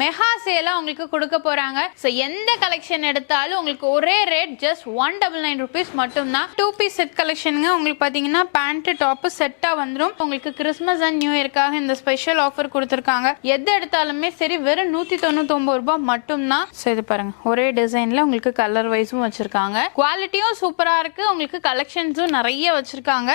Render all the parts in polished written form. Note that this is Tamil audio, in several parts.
மெகா சேலா உங்களுக்கு கொடுக்க போறாங்க. ஸோ எந்த கலெக்ஷன் எடுத்தாலும் உங்களுக்கு ஒரே ரேட் ஜஸ்ட் 199 rupees மட்டும்தான். 2 piece செட் கலெக்ஷனுங்க. உங்களுக்கு பார்த்தீங்கன்னா பேண்ட் டாப் செட்டா வந்துடும். உங்களுக்கு கிறிஸ்மஸ் அண்ட் நியூ இயர்க்காக இந்த ஸ்பெஷல் ஆஃபர் கொடுத்துருக்காங்க. எது எடுத்தாலுமே சரி வெறும் 199 ரூபாய் மட்டும்தான். ஸோ இது பாருங்க, ஒரே டிசைன்ல உங்களுக்கு கலர் வைஸும் வச்சிருக்காங்க. குவாலிட்டியும் சூப்பரா இருக்கு. உங்களுக்கு கலெக்ஷன்ஸும் நிறைய வச்சிருக்காங்க.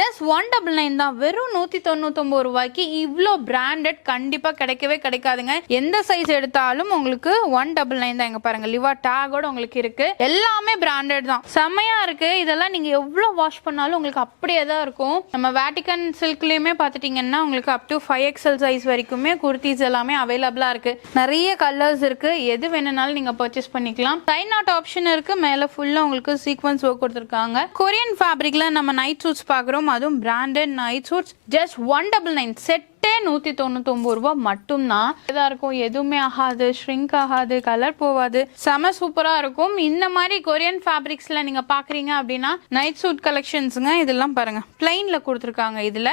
ஜஸ்ட் 199 தான். வெறும் 199 ரூபாய்க்கு இவ்வளோ பிராண்டட் கண்டிப்பா கிடைக்கவே கிடைக்காதுங்க. எந்த சைஸ் எடுத்தாலும் உங்களுக்கு 199 தான். இங்க பாருங்க, லிவா டேகோட உங்களுக்கு இருக்கு. எல்லாமே பிராண்டட் தான். செமையா இருக்கு. இதெல்லாம் நீங்க எவ்வளவு வாஷ் பண்ணாலும் உங்களுக்கு அப்படியே தான் இருக்கும். நம்ம வேட்டிகன் சில்க்லயுமே பாத்துட்டீங்கன்னா உங்களுக்கு அப் டு 5XL சைஸ் வரைக்குமே குர்த்திஸ் எல்லாமே அவைலபிளா இருக்கு. நிறைய கலர்ஸ் இருக்கு. எது வேணும்னாலும் நீங்க பர்ச்சேஸ் பண்ணிக்கலாம். சைன் அவுட் ஆப்ஷன் இருக்கு. மேல ஃபுல்லா உங்களுக்கு சீக்வன்ஸ் ஒர்க் கொடுத்துருக்காங்க. கொரியன் ஃபேப்ரிக்ல நம்ம நைட் சூட்ஸ் பாக்குறோம். அதுவும் branded night suits just 199 set 199 ரூபாய் மட்டும்தான். இதா இருக்கும், எதுவுமே ஆகாது, ஷ்ரிங்க் ஆகாது, கலர் போவாது, செம சூப்பரா இருக்கும். இந்த மாதிரி கொரியன் ஃபேப்ரிக்ஸ்ல நீங்க பாக்குறீங்க அப்படின்னா நைட் சூட் கலெக்ஷன்ஸுங்க. இதெல்லாம் பாருங்க, பிளைன்ல கொடுத்துருக்காங்க. இதுல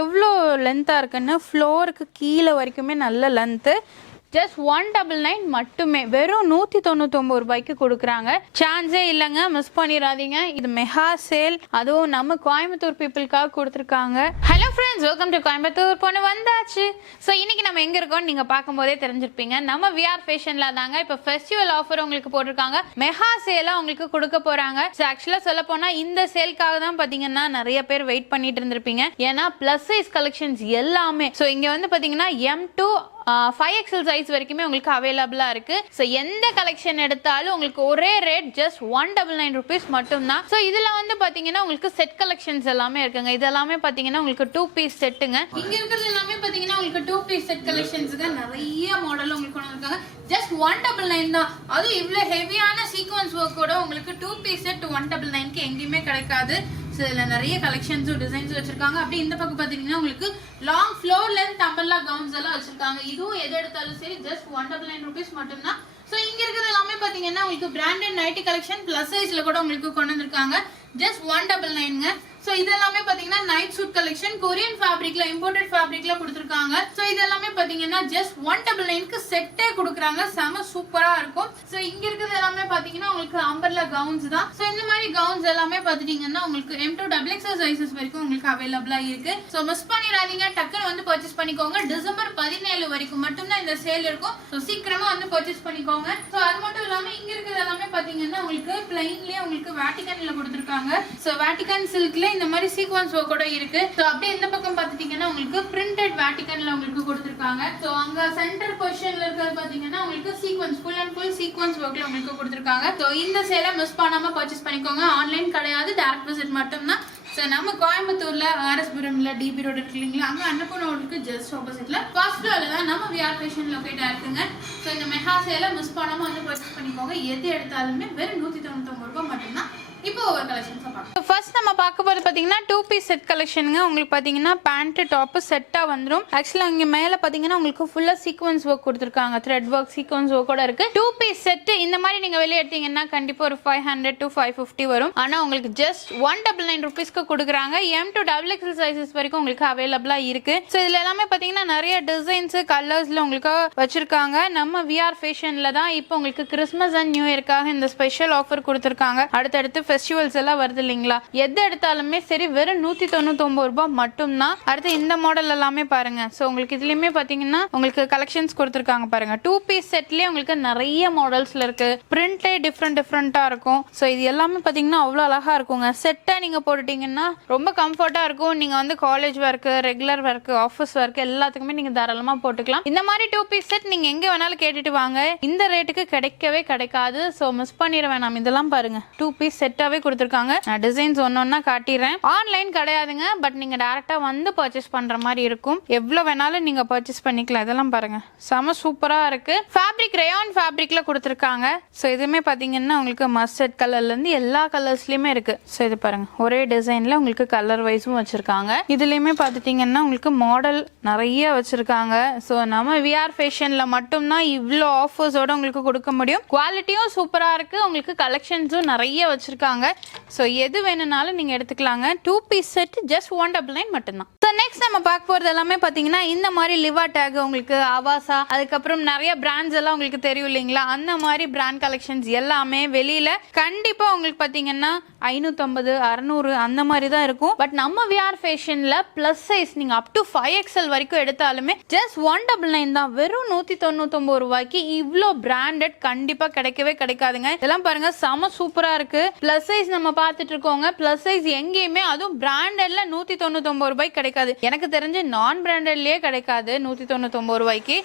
எவ்வளோ லென்த்தா இருக்குன்னு, ஃப்ளோருக்கு கீழே வரைக்குமே நல்ல லென்த்து. ஜஸ்ட் 199 மட்டுமே. வெறும் 199 ரூபாய்க்கு கொடுக்குறாங்க. சான்ஸே இல்லைங்க, மிஸ் பண்ணிடாதீங்க. இது மெகா சேல், அதுவும் நம்ம கோயம்புத்தூர் பீப்புளுக்காக கொடுத்துருக்காங்க. Hello friends, welcome to Coimbatore பொண்ணு வந்தாச்சு. ஸோ இன்னைக்கு நம்ம எங்க இருக்கோம்னு நீங்க பார்க்கும்போதே தெரிஞ்சிருப்பீங்க. நம்ம விஆர் ஃபேஷன்ல தாங்க. இப்போ ஃபெஸ்டிவல் ஆஃபர் உங்களுக்கு போட்டிருக்காங்க. மெகா சேலா உங்களுக்கு கொடுக்க போறாங்க. ஸோ ஆக்சுவலா சொல்ல போனா இந்த சேல்காக தான் பாத்தீங்கன்னா நிறைய பேர் வெயிட் பண்ணிட்டு இருந்திருப்பீங்க. ஏன்னா பிளஸ் சைஸ் கலெக்ஷன்ஸ் எல்லாமே. ஸோ இங்க வந்து பாத்தீங்கன்னா M2 5XL சைஸ் வரைக்குமே உங்களுக்கு அவைலபிளா இருக்கு. ஸோ எந்த கலெக்ஷன் எடுத்தாலும் உங்களுக்கு ஒரே ரேட் ஜஸ்ட் 199 rupees மட்டும்தான். ஸோ இதுல வந்து பாத்தீங்கன்னா உங்களுக்கு செட் கலெக்ஷன்ஸ் எல்லாமே இருக்குங்க. இது எல்லாமே பாத்தீங்கன்னா உங்களுக்கு 2 piece செட்டுங்க. இங்க இருக்கிறது எல்லாமே பாத்தீங்கன்னா உங்களுக்கு 2 piece செட் கலெக்ஷன்ஸ்க்கு நிறைய மாடல் உங்களுக்கு கொண்டு வந்திருக்காங்க. ஜஸ்ட் 199 தான். அது இவ்வளவு ஹெவியான சீக்வன்ஸ் ஒர்க்கோட உங்களுக்கு 2 piece செட் 199க்கு எங்கேயுமே கிடைக்காது. இதுல நிறைய கலெக்ஷன்ஸும் டிசைன்ஸும் வச்சிருக்காங்க. அப்படி இந்த பக்கம் பாத்தீங்கன்னா உங்களுக்கு long floor length umbrella gowns எல்லாம் வச்சிருக்காங்க. இதுவும் எது எடுத்தாலும் சரி ஜஸ்ட் 199 rupees மட்டும்தான். ஸோ இங்க இருக்கிறது எல்லாமே பாத்தீங்கன்னா உங்களுக்கு பிராண்டட் நைட்டி கலெக்ஷன் பிளஸ் சைஸ்ல கூட உங்களுக்கு கொண்டு வந்திருக்காங்க. ஜஸ்ட் 199ங்க. சோ இதெல்லாமே பாத்தீங்கன்னா நைட் சூட் கலெக்ஷன் கொரியன் ஃபேப்ரிக்ல இம்போர்ட்டட் ஃபேப்ரிக்ல கொடுத்திருக்காங்க. சோ இதெல்லாமே பாத்தீங்கன்னா ஜஸ்ட் 199க்கு செட்டே கொடுக்குறாங்க. செம சூப்பரா இருக்கும். சோ இங்க இருக்கிறது எல்லாமே பாத்தீங்கன்னா உங்களுக்கு அம்பர்லா கவுன்ஸ் தான். சோ இந்த மாதிரி கவுன்ஸ் எல்லாமே பாத்தீங்கன்னா உங்களுக்கு M2 XXL சைஸஸ் வரைக்கும் உங்களுக்கு அவைலபிளா இருக்கு. சோ மிஸ் பண்ணிடாதீங்க, டக்குன்னு வந்து பர்ச்சேஸ் பண்ணிக்கோங்க. டிசம்பர் 17 வரைக்கும் மட்டும் தான் இந்த சேல் இருக்கும். சோ சீக்கிரமா வந்து பர்ச்சேஸ் பண்ணிக்கோங்க. சோ அது மட்டும் இல்லாம இங்க இருக்கிறது எல்லாமே பாத்தீங்கன்னா உங்களுக்கு பிளைன்லயே உங்களுக்கு வேட்டிகன்ல கொடுத்திருக்காங்க. சோ வேட்டிகன் சில்க்ல இந்த மாதிரி சீக்வன்ஸ் ஒர்க் கூட இருக்கு. சோ அப்படியே இந்த பக்கம் பாத்துட்டீங்கன்னா உங்களுக்கு பிரிண்டட் வேட்டிகன்ல உங்களுக்கு கொடுத்திருக்காங்க. சோ அங்க சென்டர் பொசிஷன்ல இருக்கிறது பாத்தீங்கன்னா உங்களுக்கு sequence full and full sequence ஒர்க்ல உங்களுக்கு கொடுத்திருக்காங்க. சோ இந்த சேலை மிஸ் பண்ணாம பர்ச்சேஸ் பண்ணிக்கோங்க. ஆன்லைன் கிடையாது, டைரக்ட் விசிட் மட்டும் தான். சோ நம்ம கோயம்புத்தூர்ல ஆர்எஸ்புரம்ல டிபி ரோட் இருக்குங்களா, அங்க அன்னபூர்ணாவுக்கு ஜஸ்ட் ஆப்போசிட்ல ஃபர்ஸ்ட் ஃப்ளோர்ல தான் நம்ம விஆர் ஃபேஷன் லொகேட் ஆயிருக்குங்க. சோ இந்த மெகா சேலை மிஸ் பண்ணாம வந்து பர்ச்சேஸ் பண்ணிக்கோங்க. எது எடுத்தாலுமே வெறும் 199 ரூபாய் மட்டும்தான். இப்போ ஒரு கலெக்ஷன்ஸ் பார்க்கலாம். ஃபர்ஸ்ட் நம்ம பார்க்க போறது பாத்தீங்கன்னா 2 piece செட் கலெக்ஷனுங்க. உங்களுக்கு பாத்தீங்கன்னா பேண்ட் டாப் செட்டா வந்துரும். ஆக்சுவலா இங்க மேல பாத்தீங்கன்னா உங்களுக்கு ஃபுல்லா சீக்வன்ஸ் ஒர்க் கொடுத்திருக்காங்க. த்ரெட் ஒர்க் சீக்வன்ஸ் ஒர்க்கோட இருக்கு. 2 piece செட் இந்த மாதிரி நீங்க வெளிய எடுத்தீங்கன்னா கண்டிப்பா ஒரு 500 to 550 வரும். ஆனா உங்களுக்கு ஜஸ்ட் 199 rupeesக்கு கொடுக்குறாங்க. M2 XXL சைஸஸ் வரைக்கும் உங்களுக்கு அவைலபிளா இருக்கு. சோ இதுல எல்லாமே பாத்தீங்கன்னா நிறைய டிசைன்ஸ் கலர்ஸ்ல உங்களுக்கு வச்சிருக்காங்க. நம்ம விஆர் ஃபேஷன்ல தான் இப்போ உங்களுக்கு கிறிஸ்மஸ் அண்ட் நியூ இயர்க்காக இந்த ஸ்பெஷல் ஆஃபர் கொடுத்திருக்காங்க. அடுத்தடுத்து ஃபெஸ்டிவல்ஸ் எல்லாம் வருது இல்லைங்களா, எது எடுத்தாலுமே சரி வெறும் 199 ரூபாய் மட்டும்தான். அடுத்து இந்த மாடல் எல்லாமே பாருங்க. சோ உங்களுக்கு இதுலயுமே பாத்தீங்கன்னா உங்களுக்கு கலெக்ஷன்ஸ் கொடுத்திருக்காங்க பாருங்க. 2 piece செட்லயே உங்களுக்கு நிறைய மாடல்ஸ்ல இருக்கு. பிரிண்டே டிஃப்ரெண்டா இருக்கும். சோ இது எல்லாமே பாத்தீங்கன்னா அவ்வளவு அழகா இருக்குங்க. செட்டா நீங்க போட்டுட்டீங்கன்னா ரொம்ப கம்ஃபர்ட்டா இருக்கும். நீங்க வந்து college work, regular work, office work எல்லாத்துக்குமே நீங்க தாராளமா போட்டுக்கலாம். இந்த மாதிரி 2 piece செட் நீங்க எங்க வேணாலும் கேட்டுட்டு வாங்க. இந்த ரேட்டுக்கு கிடைக்கவே கிடைக்காது. சோ மிஸ் பண்ணிட வேணாம். இதெல்லாம் பாருங்க 2 piece செட்டாவே கொடுத்திருக்காங்க. நான் டிசைன்ஸ் ஒன்னொன்னா காட்டிடுறேன். ஆன்லைன் கிடையாதுங்க, பட் நீங்க டைரக்டா வந்து பர்ச்சேஸ் பண்ற மாதிரி இருக்கும். எவ்வளவு வேணாலும் நீங்க பர்ச்சேஸ் பண்ணிக்கலாம். இதெல்லாம் பாருங்க செம சூப்பரா இருக்கு. ஃபேப்ரிக் ரேயான் ஃபேப்ரிக்ல கொடுத்திருக்காங்க. சோ இதுமே பாத்தீங்கன்னா உங்களுக்கு மஸ்டர்ட் கலர்ல இருந்து எல்லா கலர்ஸ்லயுமே இருக்கு. சோ இது பாருங்க, ஒரே டிசைன்ல உங்களுக்கு கலர் வைஸும் வச்சிருக்காங்க. இதுலயுமே பாத்துட்டீங்கன்னா உங்களுக்கு மாடல் நிறைய வச்சிருக்காங்க. சோ நம்ம விஆர் ஃபேஷன்ல மட்டும் தான் இவ்ளோ ஆஃபர்ஸோட உங்களுக்கு கொடுக்க முடியும். குவாலிட்டியும் சூப்பரா இருக்கு. உங்களுக்கு கலெக்ஷன்ஸும் நிறைய வச்சிருக்காங்க. சோ எது வேணும்னாலும் வேணும்னாலும் நீங்க எடுத்துக்கலாங்க. 2 பீஸ் செட் ஜஸ்ட் 199 மட்டும்தான். ஸோ நெக்ஸ்ட் நம்ம பார்க்க போறது எல்லாமே பாத்தீங்கன்னா இந்த மாதிரி லிவா டேக் உங்களுக்கு அவாசா, அதுக்கப்புறம் நிறைய பிராண்ட்ஸ் எல்லாம் உங்களுக்கு தெரியும் இல்லைங்களா, அந்த மாதிரி பிராண்ட் கலெக்ஷன்ஸ் எல்லாமே வெளியில கண்டிப்பா உங்களுக்கு பாத்தீங்கன்னா 550 600 அந்த மாதிரி தான் இருக்கும். பட் நம்ம விஆர் ஃபேஷன்ல பிளஸ் சைஸ் நீங்க அப் டு 5XL வரைக்கும் எடுத்தாலுமே ஜஸ்ட் 199 தான். வெறும் 199 ரூபாய்க்கு இவ்ளோ பிராண்டட் கண்டிப்பா கிடைக்கவே கிடைக்காதுங்க. இதெல்லாம் பாருங்க செம சூப்பரா இருக்கு. பிளஸ் சைஸ் நம்ம பார்த்துட்டு இருக்கோங்க. பிளஸ் சைஸ் எங்கேயுமே அதுவும் பிராண்டட்ல 199 ரூபாய்க்கு கிடைக்காது. எனக்கு தெரிஞ்சு நான் பிராண்டட்லயே கிடைக்காது 199 ரூபாய்க்கு.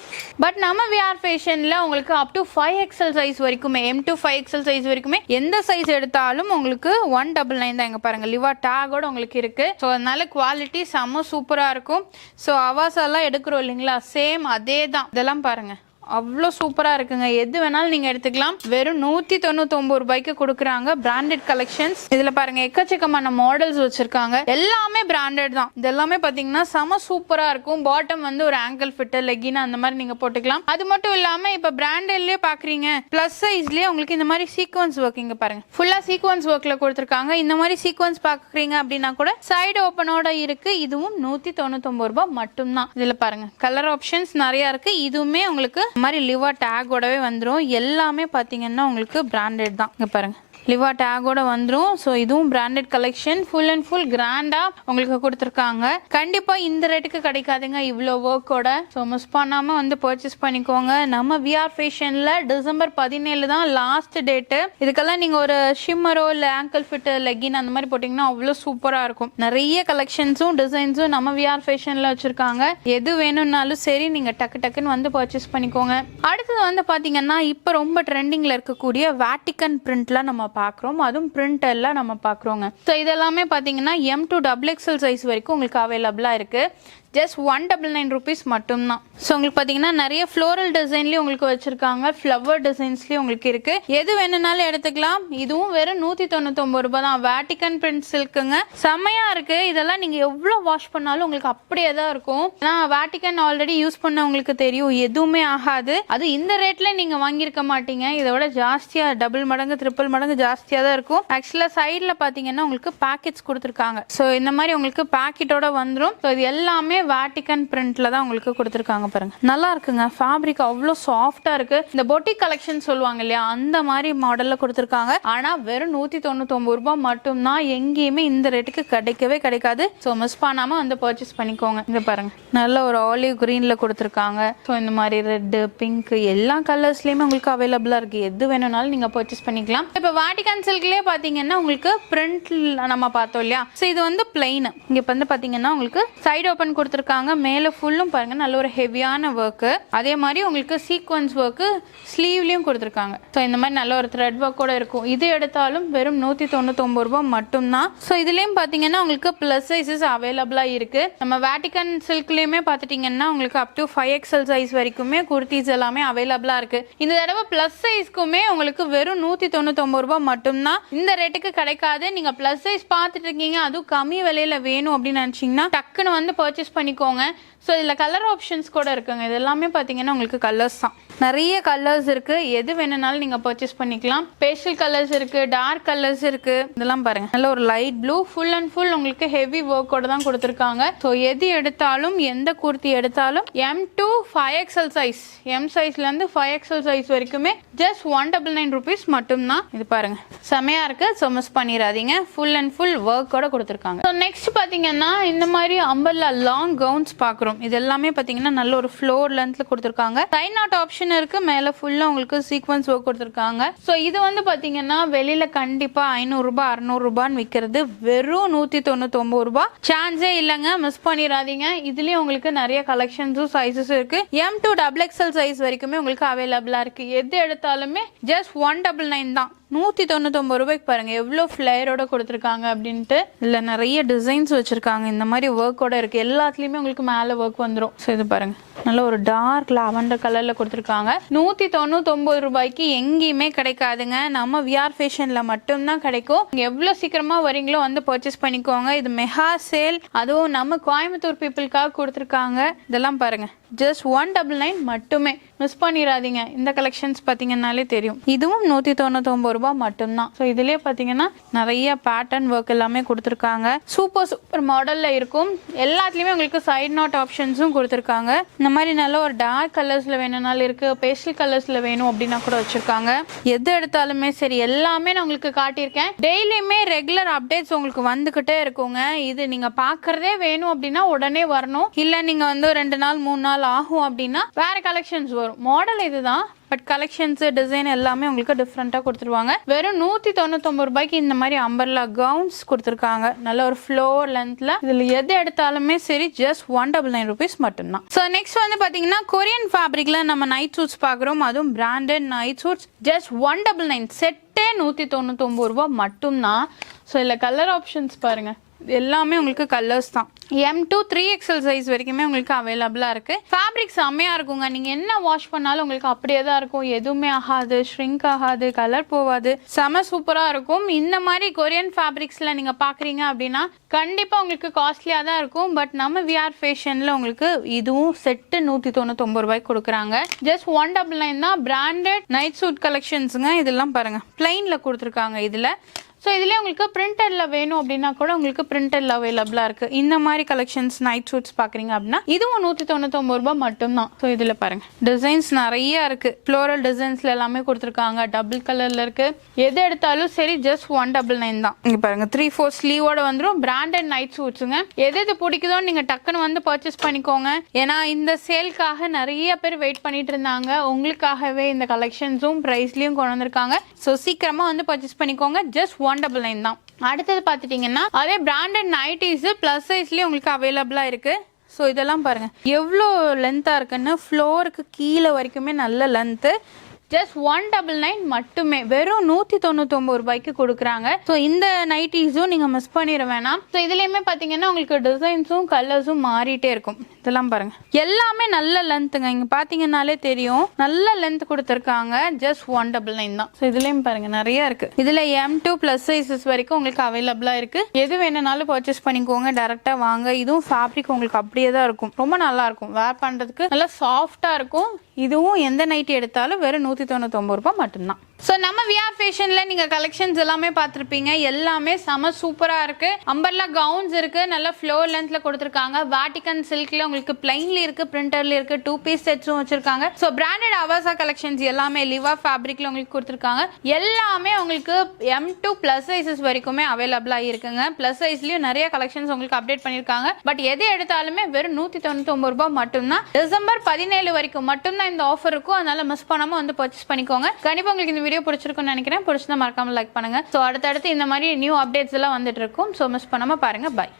பட் நம்ம விஆர் ஃபேஷன்ல உங்களுக்கு அப் டு 5XL சைஸ் வரைக்குமே M to 5XL சைஸ் வரைக்குமே எந்த சைஸ் எடுத்தாலும் உங்களுக்கு 199 தான். இங்க பாருங்க லிவா டேகோட உங்களுக்கு இருக்கு. ஸோ அதனால குவாலிட்டி செம்ம சூப்பரா இருக்கும். ஸோ அவாசாலாம் எடுக்கிறோம் இல்லைங்களா, சேம் அதே தான். இதெல்லாம் பாருங்க அவ்வளோ சூப்பராக இருக்குங்க. எது வேணாலும் நீங்கள் எடுத்துக்கலாம். வெறும் 199 ரூபாய்க்கு கொடுக்குறாங்க. பிராண்டட் கலெக்ஷன்ஸ் இதில் பாருங்க எக்கச்சக்கமான மாடல்ஸ் வச்சிருக்காங்க. எல்லாமே பிராண்டட் தான். இது எல்லாமே பார்த்தீங்கன்னா செம சூப்பராக இருக்கும். பாட்டம் வந்து ஒரு ஆங்கிள் ஃபிட்டு லெகின் அந்த மாதிரி நீங்கள் போட்டுக்கலாம். அது மட்டும் இல்லாமல் இப்போ பிராண்டட்லேயே பார்க்குறீங்க ப்ளஸ் சைஸ்லேயே உங்களுக்கு இந்த மாதிரி சீக்வன்ஸ் ஒர்க் இங்கே பாருங்க ஃபுல்லாக சீக்வன்ஸ் ஒர்க்கில் கொடுத்துருக்காங்க. இந்த மாதிரி சீக்வன்ஸ் பார்க்குறீங்க அப்படின்னா கூட சைடு ஓப்பனோட இருக்கு. இதுவும் 199 ரூபாய் மட்டும்தான். இதில் பாருங்க கலர் ஆப்ஷன்ஸ் நிறைய இருக்கு. இதுவுமே உங்களுக்கு மாதிரி லிவா டேகோடவே வந்துடும். எல்லாமே பார்த்தீங்கன்னா உங்களுக்கு பிராண்டட் தான். இங்கே பாருங்க லிவா டேகோட வந்துடும். ஸோ இதுவும் branded collection full and full கிராண்டாக உங்களுக்கு கொடுத்துருக்காங்க. கண்டிப்பாக இந்த ரேட்டுக்கு கிடைக்காதுங்க இவ்வளோ ஒர்க்கோட. ஸோ மிஸ் பண்ணாமல் வந்து பர்ச்சேஸ் பண்ணிக்கோங்க. நம்ம விஆர் ஃபேஷனில் டிசம்பர் 17 தான் லாஸ்ட் டேட்டு. இதுக்கெல்லாம் நீங்கள் ஒரு ஷிம்மரோ இல்லை ஆங்கிள் ஃபிட்டு லெகின் அந்த மாதிரி போட்டிங்கன்னா அவ்வளோ சூப்பராக இருக்கும். நிறைய கலெக்ஷன்ஸும் டிசைன்ஸும் நம்ம விஆர் ஃபேஷனில் வச்சுருக்காங்க. எது வேணும்னாலும் சரி நீங்கள் டக்கு டக்குன்னு வந்து பர்ச்சேஸ் பண்ணிக்கோங்க. அடுத்தது வந்து பார்த்தீங்கன்னா இப்போ ரொம்ப ட்ரெண்டிங்கில் இருக்கக்கூடிய வேட்டிக்கன் பிரிண்ட்லாம் நம்ம பார்க்குறோம். அதுவும் பிரிண்ட் எல்லாம் நம்ம பார்க்குறோங்க. ஸோ இதெல்லாமே பார்த்தீங்கன்னா M to XXL சைஸ் வரைக்கும் உங்களுக்கு அவைலபிளாக இருக்குது. ஜஸ்ட் 199 ருபீஸ் மட்டும்தான். ஸோ உங்களுக்கு பார்த்தீங்கன்னா நிறைய ஃப்ளோரல் டிசைன்லேயும் உங்களுக்கு வச்சுருக்காங்க. ஃப்ளவர் டிசைன்ஸ்லேயும் உங்களுக்கு இருக்குது. எது வேணும்னாலும் எடுத்துக்கலாம். இதுவும் வெறும் 199 ரூபாய் தான். வேட்டிக்கன் பிரிண்ட் சில்க்குங்க செம்மையாக இருக்குது. இதெல்லாம் நீங்கள் எவ்வளோ வாஷ் பண்ணாலும் உங்களுக்கு அப்படியே தான் இருக்கும். ஏன்னா வேட்டிக்கன் ஆல்ரெடி யூஸ் பண்ண உங்களுக்கு தெரியும் எதுவுமே ஆகாது. அது இந்த ரேட்டில் நீங்கள் வாங்கியிருக்க மாட்டீங்க. இதோட ஜாஸ்தியாக டபுள் மடங்கு ட்ரிபிள் மடங்கு ஜாஸ்தியாக தான் இருக்கும். ஆக்சுவலாக சைடில் பார்த்தீங்கன்னா உங்களுக்கு பேக்கெட்ஸ் கொடுத்துருக்காங்க. ஸோ இந்த மாதிரி உங்களுக்கு பேக்கெட்டோட வந்துடும். ஸோ இது எல்லாமே வேட்டிக்கன் பிரிண்ட்ல தான் உங்களுக்கு கொடுத்துருக்காங்க. பாருங்க நல்லா இருக்குங்க. ஃபேப்ரிக் அவ்வளோ சாஃப்டா இருக்கு. இந்த பொட்டிக் கலெக்ஷன் சொல்லுவாங்க இல்லையா, அந்த மாதிரி மாடல்ல கொடுத்துருக்காங்க. ஆனா வெறும் 199 ரூபாய் மட்டும்தான். எங்கேயுமே இந்த ரேட்டுக்கு கிடைக்கவே கிடைக்காது. ஸோ மிஸ் பண்ணாம வந்து பர்ச்சேஸ் பண்ணிக்கோங்க. இங்க பாருங்க நல்ல ஒரு ஆலிவ் கிரீன்ல கொடுத்துருக்காங்க. ஸோ இந்த மாதிரி ரெட் பிங்க் எல்லா கலர்ஸ்லயுமே உங்களுக்கு அவைலபிளா இருக்கு. எது வேணும்னாலும் நீங்க பர்ச்சேஸ் பண்ணிக்கலாம். இப்போ வேட்டிக்கன் சில்க்லயே பாத்தீங்கன்னா உங்களுக்கு பிரிண்ட் நம்ம பார்த்தோம் இல்லையா, ஸோ இது வந்து பிளைன். இங்க வந்து பாத்தீங்கன்னா உங்களுக்கு சைடு ஓப்பன் கொடுத்துருக்காங்க. மேல ஃபுல்லும் பாருங்க நல்ல ஒரு ஹெவியான ஒர்க். அதே மாதிரி உங்களுக்கு சீக்வன்ஸ் ஒர்க் ஸ்லீவ்லயும் கொடுத்துருக்காங்க. ஸோ இந்த மாதிரி நல்ல ஒரு த்ரெட் ஒர்க்கோட இருக்கும். இது எடுத்தாலும் வெறும் 199 ரூபாய் மட்டும்தான். ஸோ இதுலயும் பாத்தீங்கன்னா உங்களுக்கு பிளஸ் சைஸஸ் அவைலபிளா இருக்கு. நம்ம வேட்டிக்கன் சில்க்லயுமே பாத்துட்டீங்கன்னா உங்களுக்கு அப் டு 5XL சைஸ் வரைக்குமே குர்த்திஸ் எல்லாமே அவைலபிளா இருக்கு. இந்த தடவை பிளஸ் சைஸ்க்குமே உங்களுக்கு வெறும் 199 ரூபாய் மட்டும்தான். இந்த ரேட்டுக்கு கிடைக்காது. நீங்க பிளஸ் சைஸ் பார்த்துட்டு இருக்கீங்க, அதுவும் கம்மி விலையில வேணும் அப்படின்னு நினைச்சீங்கன்னா டக்குன்னு வந்து பர்ச்சேஸ் பண்ணிக்கோங்க. ஸோ இதில் கலர் ஆப்ஷன்ஸ் கூட இருக்குங்க. இது எல்லாமே பார்த்தீங்கன்னா உங்களுக்கு கலர்ஸ் தான். நிறைய கலர்ஸ் இருக்கு. எது வேணும்னாலும் நீங்கள் பர்ச்சேஸ் பண்ணிக்கலாம். பேஸ்டல் கலர்ஸ் இருக்கு, டார்க் கலர்ஸ் இருக்கு. இதெல்லாம் பாருங்க நல்ல ஒரு light blue full and full உங்களுக்கு ஹெவி ஒர்க்கோட தான் கொடுத்துருக்காங்க. ஸோ எது எடுத்தாலும் எந்த குர்த்தி எடுத்தாலும் M to 5XL size, M சைஸ்லேருந்து 5XL size வரைக்குமே ஜஸ்ட் 199 ருபீஸ் மட்டும்தான். இது பாருங்க செமையா இருக்கு. ஸோ மிஸ் பண்ணிடாதீங்க. ஃபுல் அண்ட் ஃபுல் ஒர்க்கோட கொடுத்துருக்காங்க. ஸோ நெக்ஸ்ட் பார்த்தீங்கன்னா இந்த மாதிரி அம்பர்லா லாங் கவுன்ஸ் பார்க்குறோம். இது எல்லாமே பாத்தீங்கன்னா நல்ல ஒரு ஃப்ளோர் லென்த்ல கொடுத்துருக்காங்க. சைட் நாட் ஆப்ஷன் இருக்கு. மேல ஃபுல்லா உங்களுக்கு சீக்வன்ஸ் ஒர்க் கொடுத்துருக்காங்க. ஸோ இது வந்து பாத்தீங்கன்னா வெளியில கண்டிப்பா 500 ரூபாய் 600 ரூபான்னு விற்கிறது வெறும் 199 ரூபாய். சான்ஸே இல்லைங்க, மிஸ் பண்ணிடாதீங்க. இதுலயும் உங்களுக்கு நிறைய கலெக்ஷன்ஸும் சைஸஸ் இருக்கு. M to XXL சைஸ் வரைக்குமே உங்களுக்கு அவைலபிளா இருக்கு. எது எடுத்தாலுமே ஜஸ்ட் 199 தான். 199 ரூபாய்க்கு பாருங்க எவ்வளோ ஃபிளேயரோட கொடுத்துருக்காங்க அப்படின்ட்டு. இல்லை நிறைய டிசைன்ஸ் வச்சிருக்காங்க. இந்த மாதிரி ஒர்க்கோட இருக்கு. எல்லாத்துலயுமே உங்களுக்கு மேலே ஒர்க் வந்துடும். ஸோ இது பாருங்க நல்ல ஒரு டார்க் லாவெண்டர் கலர்ல கொடுத்துருக்காங்க. 199 ரூபாய்க்கு எங்கேயுமே கிடைக்காதுங்க. நம்ம விஆர் ஃபேஷன்ல மட்டும்தான் கிடைக்கும். நீங்க எவ்வளவு சீக்கிரமா வரீங்களோ வந்து பர்ச்சேஸ் பண்ணிக்கோங்க. இது மெகா சேல், அதுவும் நம்ம கோயம்புத்தூர் பீப்புளுக்காக கொடுத்துருக்காங்க. இதெல்லாம் பாருங்க ஜஸ்ட் 199 மட்டுமே. மிஸ் பண்ணிடாதீங்க. இந்த கலெக்ஷன்ஸ் பார்த்தீங்கன்னாலே தெரியும். இதுவும் 199 ரூபாய் மட்டும்தான். ஸோ இதுலேயே பார்த்தீங்கன்னா நிறைய பேட்டர்ன் ஒர்க் எல்லாமே கொடுத்துருக்காங்க. சூப்பர் மாடலில் இருக்கும். எல்லாத்துலேயுமே உங்களுக்கு சைட் நாட் ஆப்ஷன்ஸும் கொடுத்துருக்காங்க. இந்த மாதிரி நல்ல ஒரு டார்க் கலர்ஸில் வேணும்னாலும் இருக்குது, பேஸ்டல் கலர்ஸில் வேணும் அப்படின்னா கூட வச்சுருக்காங்க. எது எடுத்தாலுமே சரி எல்லாமே நான் உங்களுக்கு காட்டியிருக்கேன். டெய்லியுமே ரெகுலர் அப்டேட்ஸ் உங்களுக்கு வந்துக்கிட்டே இருக்குங்க. இது நீங்கள் பார்க்குறதே வேணும் அப்படின்னா உடனே வரணும். இல்லை நீங்கள் வந்து 2 நாள் 3 நாள் ஆகும் அப்படின்னா வேற கலெக்ஷன்ஸ் வரும். மாடல் இதுதான், பட் கலெக்ஷன்ஸ் டிசைன் எல்லாமே உங்களுக்கு டிஃப்ரெண்ட்டாக கொடுத்துருவாங்க. வெறும் 199 ரூபாய்க்கு இந்த மாதிரி அம்பர்லா கவுன்ஸ் கொடுத்துருக்காங்க. நல்ல ஒரு ஃப்ளோர் லென்த்ல. இதில் எது எடுத்தாலுமே சரி ஜஸ்ட் 199 ருபீஸ் மட்டும்தான். ஸோ நெக்ஸ்ட் வந்து பார்த்தீங்கன்னா கொரியன் ஃபேப்ரிக்ல நம்ம நைட் சூட்ஸ் பார்க்குறோம். அதுவும் பிராண்டட் நைட் சூட்ஸ் ஜஸ்ட் 199. செட்டே 199 ரூபாய் மட்டும்தான். ஸோ இதில் கலர் ஆப்ஷன்ஸ் பாருங்க, எல்லாமே உங்களுக்கு கலர்ஸ் தான். M2 3XL சைஸ் வரைக்குமே உங்களுக்கு அவைலபிளாக இருக்குது. ஃபேப்ரிக் செம்மையாக இருக்குங்க. நீங்கள் என்ன வாஷ் பண்ணாலும் உங்களுக்கு அப்படியே தான் இருக்கும். எதுவுமே ஆகாது, ஷ்ரிங்க் ஆகாது, கலர் போகாது. செம சூப்பராக இருக்கும். இந்த மாதிரி கொரியன் ஃபேப்ரிக்ஸில் நீங்கள் பார்க்குறீங்க அப்படின்னா கண்டிப்பாக உங்களுக்கு காஸ்ட்லியாக தான் இருக்கும். பட் நம்ம விஆர் ஃபேஷனில் உங்களுக்கு இதுவும் செட்டு 199 ரூபாய்க்கு கொடுக்குறாங்க. ஜஸ்ட் 199 தான். பிராண்டட் நைட் சூட் கலெக்ஷன்ஸுங்க. இதெல்லாம் பாருங்கள், பிளைனில் கொடுத்துருக்காங்க இதில். ஸோ இதுலேயே உங்களுக்கு பிரிண்டரில் வேணும் அப்படின்னா கூட உங்களுக்கு பிரிண்டரில் அவைலபிளாக இருக்குது. இந்த மாதிரி கலெக்ஷன்ஸ் நைட் சூட்ஸ் பார்க்குறீங்க அப்படின்னா இதுவும் 199 ரூபாய் மட்டும்தான். ஸோ இதில் பாருங்கள் டிசைன்ஸ் நிறைய இருக்குது. ஃப்ளோரல் டிசைன்ஸில் எல்லாமே கொடுத்துருக்காங்க. டபுள் கலரில் இருக்குது. எது எடுத்தாலும் சரி ஜஸ்ட் 199 தான். இங்கே பாருங்கள் 3/4 ஸ்லீவோட வந்துடும். பிராண்டட் நைட் சூட்ஸுங்க. எது பிடிக்குதோ நீங்கள் டக்குன்னு வந்து பர்ச்சேஸ் பண்ணிக்கோங்க. ஏன்னா இந்த சேல்க்காக நிறைய பேர் வெயிட் பண்ணிட்டு இருந்தாங்க. உங்களுக்காகவே இந்த கலெக்ஷன்ஸும் ப்ரைஸ்லையும் கொண்டு வந்திருக்காங்க. ஸோ சீக்கிரமாக வந்து பர்ச்சேஸ் பண்ணிக்கோங்க. ஜஸ்ட் 199 தான். அடுத்தது பார்த்துட்டீங்கன்னா அதே பிராண்டட் நைட்டிஸ் பிளஸ் சைஸ்லயே உங்களுக்கு அவைலபிளா இருக்கு. ஸோ இதெல்லாம் பாருங்க எவ்வளோ லென்த்தாக இருக்குன்னு. ஃப்ளோருக்கு கீழே வரைக்குமே நல்ல லென்த்து. ஜஸ்ட் 199 மட்டுமே. வெறும் 199 ரூபாய்க்கு கொடுக்குறாங்க. ஸோ இந்த நைட்டிஸும் நீங்கள் மிஸ் பண்ணிட வேணாம். ஸோ இதுலேயுமே பார்த்தீங்கன்னா உங்களுக்கு டிசைன்ஸும் கலர்ஸும் மாறிட்டே இருக்கும். இதெல்லாம் பாருங்க எல்லாமே நல்ல லென்த்துங்க. இங்கே பார்த்தீங்கன்னாலே தெரியும் நல்ல லென்த் கொடுத்துருக்காங்க. ஜஸ்ட் 199 தான். ஸோ இதுலேயும் பாருங்க நிறைய இருக்கு. இதில் M2 ப்ளஸ் சைஸஸ் வரைக்கும் உங்களுக்கு அவைலபிளாக இருக்கு. எது வேணும்னாலும் பர்ச்சேஸ் பண்ணிக்கோங்க. டேரெக்டாக வாங்க. இதுவும் ஃபேப்ரிக் உங்களுக்கு அப்படியே தான் இருக்கும். ரொம்ப நல்லா இருக்கும். வேர் பண்ணுறதுக்கு நல்லா சாஃப்டாக இருக்கும். இதுவும் எந்த நைட்டி எடுத்தாலும் வெறும் 199 ரூபாய் மட்டும்தான். ஸோ நம்ம விஆர் ஃபேஷனில் நீங்கள் கலெக்ஷன்ஸ் எல்லாமே பார்த்துருப்பீங்க. எல்லாமே செம சூப்பராக இருக்குது. அம்பர்லா கவுன்ஸ் இருக்குது. நல்ல ஃப்ளோர் லென்த்தில் கொடுத்துருக்காங்க. வாட்டிகன் சில்கில் உங்களுக்கு பிளைன்ல இருக்குது, பிரிண்டர்ல இருக்குது. 2 பீஸ் செட்ஸும் வச்சுருக்காங்க. ஸோ பிராண்டட் அவாசா கலெக்ஷன்ஸ் எல்லாமே லிவா ஃபேப்ரிக்கில் உங்களுக்கு கொடுத்துருக்காங்க. எல்லாமே உங்களுக்கு M2 ப்ளஸ் சைஸஸ் வரைக்குமே அவைலபிளாக இருக்குங்க. ப்ளஸ் சைஸ்லேயும் நிறைய கலெக்ஷன்ஸ் உங்களுக்கு அப்டேட் பண்ணியிருக்காங்க. பட் எது எடுத்தாலுமே வெறும் 199 ரூபாய் மட்டும்தான். டிசம்பர் 17 வரைக்கும் மட்டும்தான் இந்த ஆஃபர் இருக்கும். அதனால மிஸ் பண்ணாமல் வந்து பர்ச்சேஸ் பண்ணிக்கோங்க. கண்டிப்பாக உங்களுக்கு இந்த வீடியோ பிடிச்சிருக்கும்னு நினைக்கிறேன். பிடிச்சிருந்தா மறக்காம லைக் பண்ணுங்க. ஸோ அடுத்தடுத்து இந்த மாதிரி நியூ அப்டேட்ஸ் எல்லாம் வந்துட்டு இருக்கும். ஸோ மிஸ் பண்ணாம பாருங்க. பை.